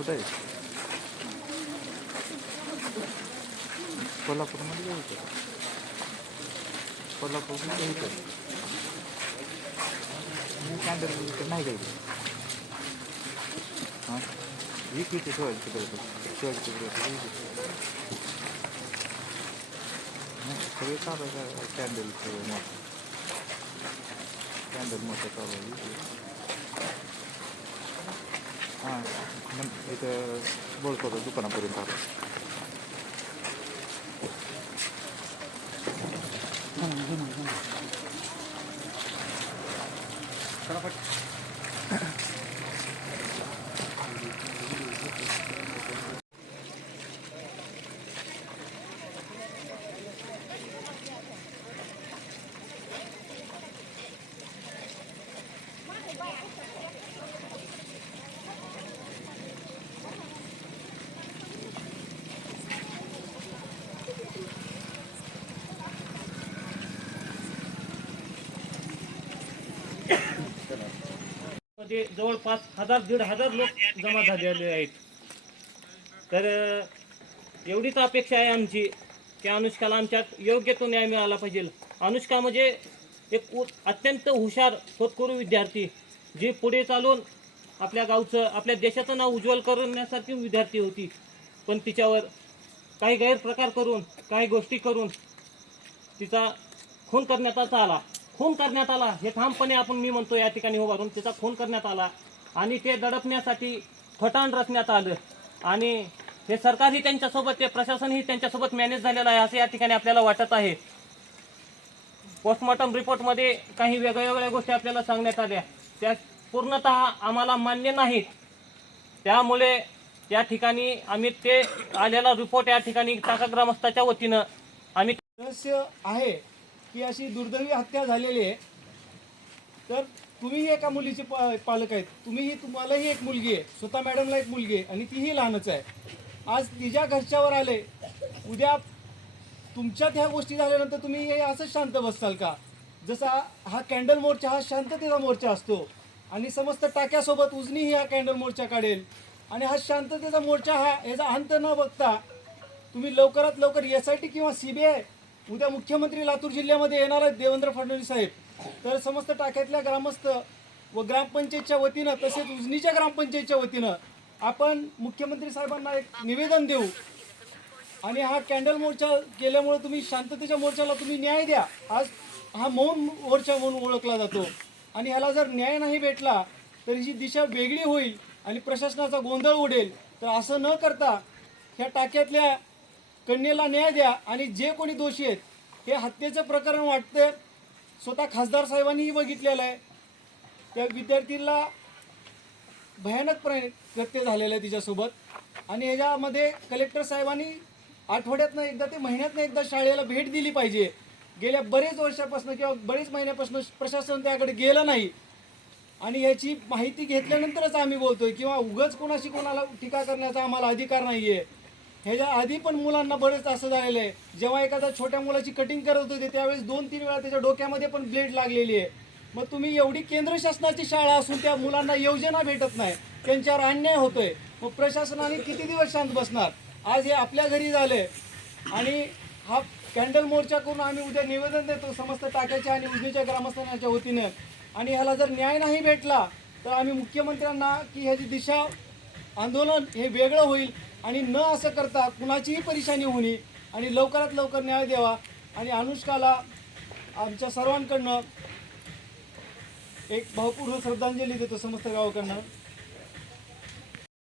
कुठं आहे? कोल्हापूरमध्ये जायचं. कोल्हापूरमध्ये जायचं. कॅन्डल नाही काही. हां वीक वीक शिवाजी शिवाजी सगळे चालू आहे कॅन्डलचं मोठं. कॅन्डल मोठं चालू आहे. हां मग इथं बोलतो दुकानापर्यंत आलो. मध्ये जवळपास 1000-1500 लोक जमा झालेले आहेत. तर एवढीच अपेक्षा आहे आमची की अनुष्काला आमच्यात योग्य तो न्याय मिळाला पाहिजे. अनुष्का म्हणजे एक अत्यंत हुशार होतकरू विद्यार्थी, जी पुढे चालून आपल्या गावचं आपल्या देशाचं नाव उज्ज्वल करण्यासारखी विद्यार्थी होती. पण तिच्यावर काही गैरप्रकार करून काही गोष्टी करून तिचा खून करण्यात आला. हे ठामपणे मी म्हणतो या ठिकाणी उभारून तिचा खून करण्यात आला आणि ते दडपण्यासाठी फटाण रचण्यात आलं. आणि हे सरकारही त्यांच्यासोबत, ते प्रशासनही त्यांच्यासोबत मॅनेज झालेलं आहे असं या ठिकाणी आपल्याला वाटत आहे. पोस्टमॉर्टम रिपोर्टमध्ये काही वेगळ्या गोष्टी आपल्याला सांगण्यात आल्या, त्या पूर्णतः आम्हाला मान्य नाहीत. त्यामुळे या ठिकाणी आम्ही ते आलेला रिपोर्ट या ठिकाणी टाका ग्रामस्थाच्या वतीनं आम्ही रहस्य आहे की अशी दुर्दैवी हत्या झालेली आहे. तर तुम्हीही एका मुलीचे पालक आहेत, तुम्हालाही एक मुलगी आहे, स्वतः मॅडमला एक मुलगी आहे आणि तीही लहानच आहे. आज तिच्या घरच्यावर आले, उद्या तुमच्यात ह्या गोष्टी झाल्यानंतर तुम्ही हे असंच शांत बसताल का? जसा हा कॅन्डल मोर्चा हा शांततेचा मोर्चा असतो आणि समस्त टाक्यासोबत उजनीही हा कॅन्डल मोर्चा काढेल आणि हा शांततेचा मोर्चा याचा अंत न बघता तुम्ही लवकरात लवकर SIT किंवा CBI, उद्या मुख्यमंत्री लातूर जिल्ह्यामध्ये येणार आहेत देवेंद्र फडणवीस साहेब, तर समस्त टाक्यातल्या ग्रामस्थ व ग्रामपंचायतच्या वतीनं तसेच उजनीच्या ग्रामपंचायतच्या वतीनं आपण मुख्यमंत्री साहेबांना एक निवेदन देऊ आणि हा कॅन्डल मोर्चा केल्यामुळे तुम्ही शांततेच्या मोर्चाला तुम्ही न्याय द्या. आज हा मौन मोर्चा म्हणून ओळखला जातो आणि ह्याला जर न्याय नाही भेटला तर ही दिशा वेगळी होईल आणि प्रशासनाचा गोंधळ उडेल. तर असं न करता ह्या टाक्यातल्या कन्येला न्याय द्या आणि जे कोणी दोषी आहेत, हे हत्येचं प्रकरण वाटतं स्वतः खासदार साहेबांनीही बघितलेलं आहे. त्या विद्यार्थीला भयानकपणे कृत्य झालेलं आहे तिच्यासोबत आणि ह्याच्यामध्ये कलेक्टर साहेबांनी आठवड्यातनं एकदा ते महिन्यातनं एकदा शाळेला भेट दिली पाहिजे. गेल्या बरेच वर्षापासून किंवा बरेच महिन्यापासून प्रशासन त्याकडे गेलं नाही आणि याची माहिती घेतल्यानंतरच आम्ही बोलतोय किंवा उगाच कोणाला टीका करण्याचा आम्हाला अधिकार नाही आहे. ह्याच्या आधी पण मुलांना बरेच असं झालेलं आहे. जेव्हा एखाद्या छोट्या मुलाची कटिंग करत होते त्यावेळेस 2-3 वेळा त्याच्या डोक्यामध्ये पण ब्लेड लागलेली आहे. मग तुम्ही एवढी केंद्र शासनाची शाळा असून त्या मुलांना योजना भेटत नाही, त्यांच्यावर अन्याय होतोय, मग प्रशासनाने किती दिवस शांत बसणार? आज हे आपल्या घरी झाले आणि हा कॅन्डल मोर्चा करून आम्ही उद्या निवेदन देतो समस्त टाक्याच्या आणि उजनीच्या ग्रामस्थांच्या वतीने आणि ह्याला जर न्याय नाही भेटला तर आम्ही मुख्यमंत्र्यांना की ह्याची दिशा आंदोलन हे वेगळं होईल आणि न असं करता कुणाचीही परेशानी होणी आणि लवकरात लवकर न्याय द्यावा. आणि अनुष्काला आमच्या सर्वांकडनं एक भावपूर्ण श्रद्धांजली देतो समस्त गावाकडनं.